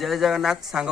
जय जगन्नाथ सांग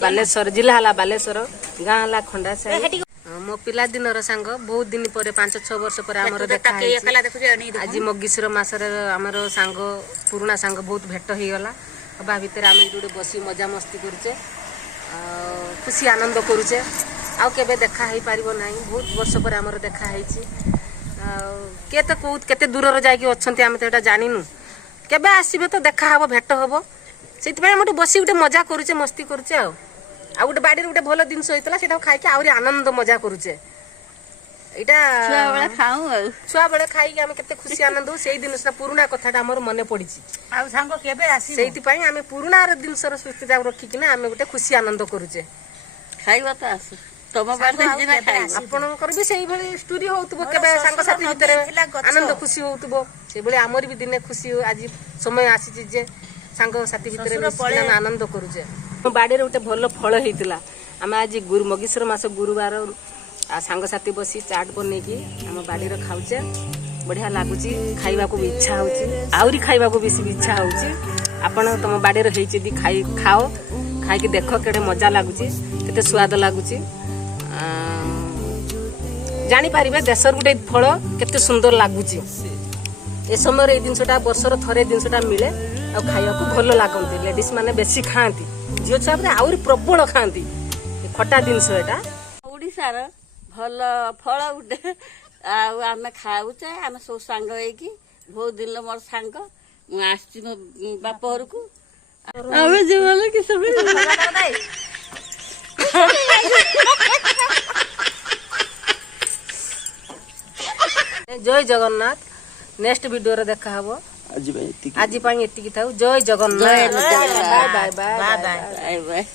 बालेश्वर जिला हला बालेश्वर गाँ हला खंडासाही मो पिला दिन सांग बहुत दिन पर 5-6 वर्ष पर आमर देखा आज मगीश्वर मसर आमर सांग पुराना सांग बहुत भेट हो गला बा भितर आम गोटे बसी मजा मस्ती करुचे खुशी आनंद करुचे आउ केबे देखा ही पारिबो नाही बहुत वर्ष पर आमर देखा हैछि केते कोत केते दूर जाई कि अछंती आमे त एटा जानिनु केबे आसीबे तो देखा हबो भेट हबो सेति हम बसी गोटे मजा करुचे मस्ती करुचे आ गोटे बाड़ी गोटे भल जिन होता है खाई आहरी आनंद मजा करुचे छुआ बेले खाई आम के खुशी आनंद से दिन पुराना कथा मन पड़ी से पुराना जिनस सुस्थित रखिकिना आम गोटे खुशी आनंद करुचे खाइबा तो आसु तम आपणकर भी से स्टोरी होतबो केबे संग साथी भीतर आनंद खुशी होतबो से बेले आमर भी दिने खुशी आज समय आसी जे सांग साथी भीतर आनंद करुचे बाड़ी गोटे भल फल होता आम आज मगीश्वर मास गुरुवार सांग साथी बसी चाट बनईकि आम बाड़ी खाऊचे बढ़िया लगुच खाइबा को भी इच्छा होउची खाइबा को बेसी इच्छा होउची आपण तुम बाड़ी होती खाई खाओ खाई देख के मजा लगुच के स्वाद लगुच जापर देशर गोटे फल केते सुंदर लगुच ए समय ये जिनसा वर्षर थरे जिनसा मिले आ खाइबा को भल लगती लेडीज माने बेसी खाती झील छुआ आहरी प्रबल खाती खटा जिनस एटा ओडिशार भल फल गोटे आम खाऊचे आम सब सांग होगी बहुत दिन मोर सांग मुझे मो बाप घर को जय जगन्नाथ नेक्स्ट वीडियो रे देखा हबो आज एतिकी थाउ जय Jagannath bye bye bye bye.